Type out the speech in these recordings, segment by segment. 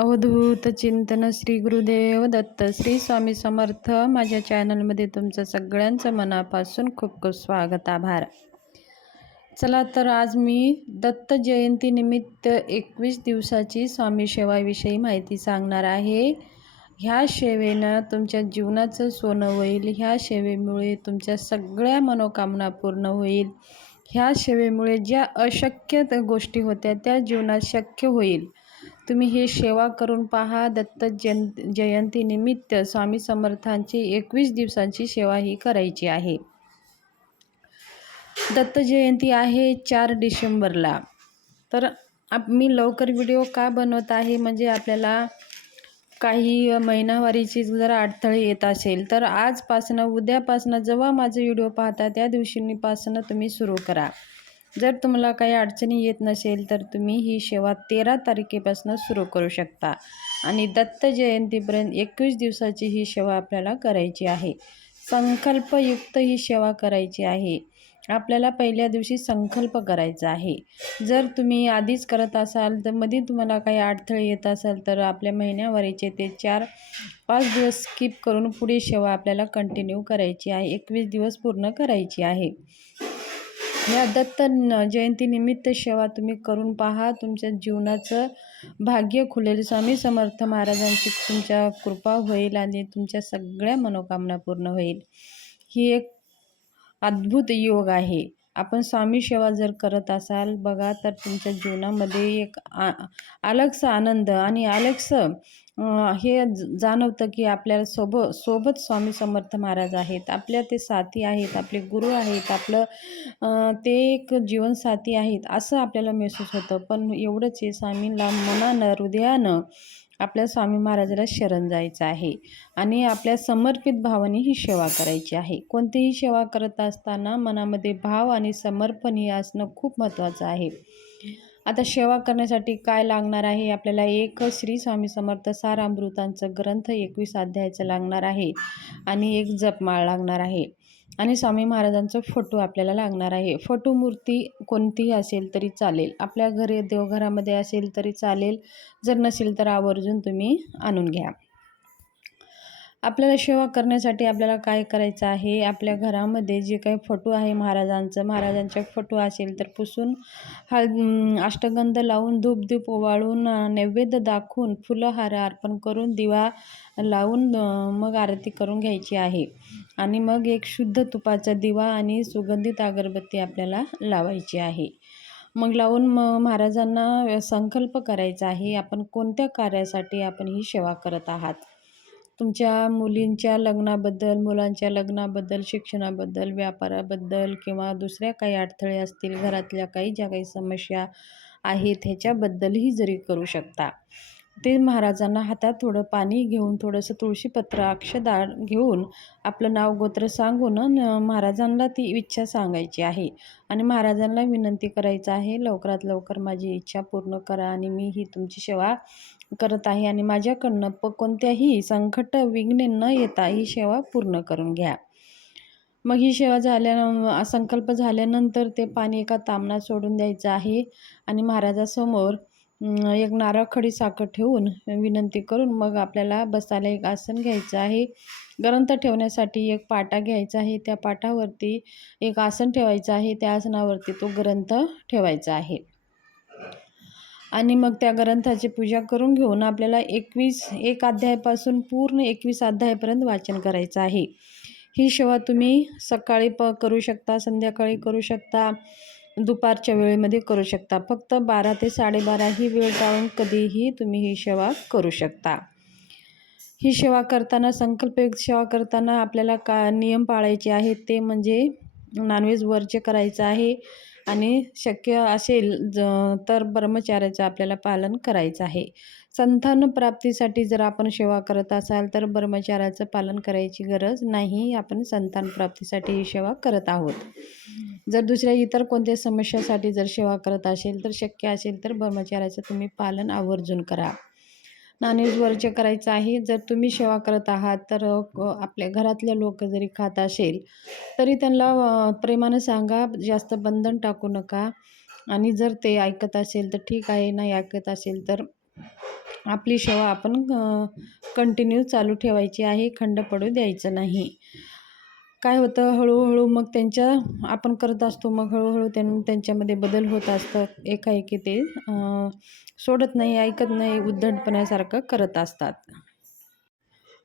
अवधूत चिंतन श्री गुरुदेव दत्त श्री स्वामी समर्थ। माझ्या चॅनलमध्ये तुमचं सगळ्यांचं मनापासून खूप खूप स्वागत, आभार। चला तर आज मी दत्त जयंतीनिमित्त 21 दिवसाची स्वामी सेवाविषयी माहिती सांगणार आहे। ह्या सेवेनं तुमच्या जीवनाचं सोनं होईल। ह्या सेवेमुळे तुमच्या सगळ्या मनोकामना पूर्ण होईल। ह्या सेवेमुळे ज्या अशक्य गोष्टी होत्या त्या जीवनात शक्य होईल। तुम्ही हे सेवा करून पहा। दत्त जयंतीनिमित्त स्वामी समर्थांची 21 दिवसांची सेवा ही करायची आहे। दत्त जयंती आहे 4 डिसेंबरला। तर मी लवकर व्हिडिओ का बनवत आहे, म्हणजे आपल्याला काही महिनावारीची जर अडथळे येत असेल तर आजपासनं उद्यापासनं जेव्हा माझे व्हिडिओ पाहता त्या दिवशीपासनं तुम्ही सुरू करा। जर तुम्हाला काही अडचणी येत नसेल तर तुम्ही ही सेवा 13 तारखेपासून सुरू करू शकता आणि दत्त जयंतीपर्यंत 21 दिवसाची ही सेवा आपल्याला करायची आहे। संकल्पयुक्त ही सेवा करायची आहे। आपल्याला पहिल्या दिवशी संकल्प करायचा आहे। जर तुम्ही आधीच करत असाल तर मध्ये तुम्हाला काही अडथळे येत असेल तर आपल्या महिन्यावारीचे ते 4-5 दिवस स्किप करून पुढे सेवा आपल्याला कंटिन्यू करायची आहे। 21 दिवस पूर्ण करायची आहे। या दत्त जयंतीनिमित्त सेवा तुम्ही करून पहा। तुमच्या जीवनाचं भाग्य खुलेल। स्वामी समर्थ महाराजांची तुमच्या कृपा होईल आणि तुमच्या सगळ्या मनोकामना पूर्ण होईल। ही एक अद्भुत योग आहे। आपण स्वामी सेवा जर करत असाल बघा तर तुमच्या जीवनामध्ये एक अलगसा आनंद आणि अलगसं हे जाणवतं की आपल्याला सोबत स्वामी समर्थ महाराज आहेत। आपल्या ते साथी आहेत, आपले गुरु आहेत, आपलं ते एक जीवनसाथी आहेत असं आपल्याला महसूस होतं। पण एवढंच आहे, स्वामींना मनानं हृदयानं आपल्या स्वामी महाराजाला शरण जायचं आहे आणि आपल्या समर्पित भावाने ही सेवा करायची आहे। कोणतीही सेवा करत असताना मनामध्ये भाव आणि समर्पण हे असणं खूप महत्त्वाचं आहे। आता सेवा करण्यासाठी काय लागणार आहे आपल्याला? एक श्री स्वामी समर्थ सारामृतांचं ग्रंथ 21 अध्यायाचं लागणार आहे आणि एक जपमाळ लागणार आहे आणि स्वामी महाराजांचं फोटो आपल्याला लागणार आहे। फोटो मूर्ती कोणतीही असेल तरी चालेल, आपल्या घरी देवघरामध्ये असेल तरी चालेल, जर नसेल तर आवर्जून तुम्ही आणून घ्या। आपल्याला सेवा करण्यासाठी आपल्याला काय करायचं आहे, आपल्या घरामध्ये जे काही फोटो आहे महाराजांचा फोटो असेल तर पुसून अष्टगंध लावून धूप ओवाळून नैवेद्य दाखवून फुलहार अर्पण करून दिवा लावून मग आरती करून घ्यायची आहे आणि मग एक शुद्ध तुपाचा दिवा आणि सुगंधित अगरबत्ती आपल्याला लावायची आहे। मग लावून महाराजांना संकल्प करायचा आहे आपण कोणत्या कार्यासाठी आपण ही सेवा करत आहात। तुमच्या मुलींच्या लग्नाबद्दल, मुलांच्या लग्नाबद्दल, शिक्षणाबद्दल, व्यापाराबद्दल किंवा दुसऱ्या काही अडथळे असतील, घरातल्या ज्या काही समस्या आहेत ह्याच्याबद्दलही जरी करू शकता। ते महाराजांना हातात थोडं पाणी घेऊन, थोडंसं तुळशीपत्र, अक्षदा घेऊन आपलं नाव गोत्र सांगून महाराजांना ती इच्छा सांगायची आहे आणि महाराजांना विनंती करायचं आहे, लवकरात लवकर माझी इच्छा पूर्ण करा आणि मी ही तुमची सेवा करत आहे आणि माझ्याकडनं कोणत्याही संकट विघ्ने न येता ही सेवा पूर्ण करून घ्या। मग ही सेवा संकल्प झाल्यानंतर ते पाणी एका ताम्हणात सोडून द्यायचं आहे आणि महाराजासमोर एक नारळ खडी साखर ठेवून विनंती करून मग आपल्याला बसायला एक आसन घ्यायचं आहे। ग्रंथ ठेवण्यासाठी एक पाटा घ्यायचा आहे, त्या पाटावरती एक आसन ठेवायचं आहे, त्या आसनावरती तो ग्रंथ ठेवायचा आहे आणि मग त्या ग्रंथाची पूजा करून घेऊन आपल्याला 1 अध्यायापासून पूर्ण 21 अध्यायापर्यंत वाचन करायचं आहे। ही सेवा तुम्ही सकाळी करू शकता, संध्याकाळी करू शकता, दुपारच्या वेळेमध्ये करू शकता। फक्त 12 ते 12:30 ही वेळ टाळून कधीही तुम्ही ही सेवा करू शकता। ही सेवा करताना, संकल्पयुक्त सेवा करताना आपल्याला नियम पाळायचे आहेत, ते म्हणजे नॉनव्हेज वर्ज्य करायचं आहे आणि शक्य असेल तर ब्रह्मचर्याचं आपल्याला पालन करायचं आहे। संतान प्राप्तीसाठी जर आपण सेवा करत असाल तर ब्रह्मचर्याचं पालन करायची गरज नाही, आपण संतान प्राप्तीसाठी ही सेवा करत आहोत। जर दुसऱ्या इतर कोणत्या समस्यासाठी जर सेवा करत असेल तर शक्य असेल तर ब्रह्मचर्याचं तुम्ही पालन आवर्जून करा। नॉनव्हेज वर्ज्य करायचं आहे। जर तुम्ही सेवा करत आहात तर आपल्या घरातले लोक जरी खात असेल तरी त्यांना प्रेमानं सांगा, जास्त बंधन टाकू नका आणि जर ते ऐकत असेल तर ठीक आहे, नाही ऐकत असेल तर आपली सेवा आपण कंटिन्यू चालू ठेवायची आहे, खंड पडू द्यायचं नाही. काय होतं, हळूहळू मग आपण करत असतो, मग हळूहळू त्यांच्यामध्ये बदल होत असतं. एकाएकी ते सोडत नाही, ऐकत नाही, उद्धटपणासारखं करत असतात.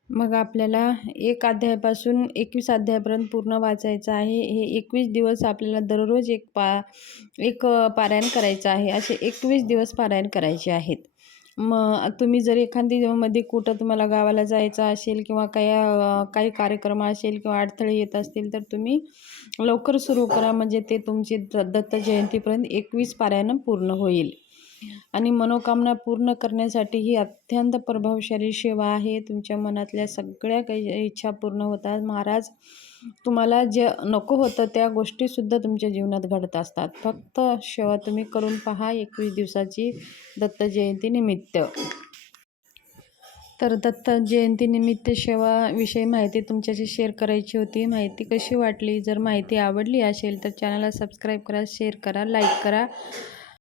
मग आपल्याला 1 अध्यायापासून 21 अध्यायापर्यंत पूर्ण वाचायचं आहे. हे 21 दिवस आपल्याला दररोज एक पारायण करायचं आहे. असे 21 दिवस पारायण करायचे आहेत. मग तुम्ही जर एखादी मध्ये कुठं तुम्हाला गावाला जायचं असेल किंवा काही कार्यक्रम असेल किंवा अडथळे येत असतील, तर तुम्ही लवकर सुरू करा, म्हणजे ते तुमची दत्त जयंतीपर्यंत 21 पारायण पूर्ण होईल. आणि मनोकामना पूर्ण करण्यासाठी ही अत्यंत प्रभावशाली सेवा आहे. तुमच्या मनातल्या सगळ्या काही इच्छा पूर्ण होतात. महाराज तुम्हाला जे नको होतं त्या गोष्टीसुद्धा तुमच्या जीवनात घडत असतात. फक्त सेवा तुम्ही करून पहा 21 दिवसाची दत्त जयंतीनिमित्त. तर दत्त जयंतीनिमित्त सेवाविषयी माहिती तुमच्याशी शेअर करायची होती. माहिती कशी वाटली? जर माहिती आवडली असेल तर चॅनलला सबस्क्राईब करा, शेअर करा, लाईक करा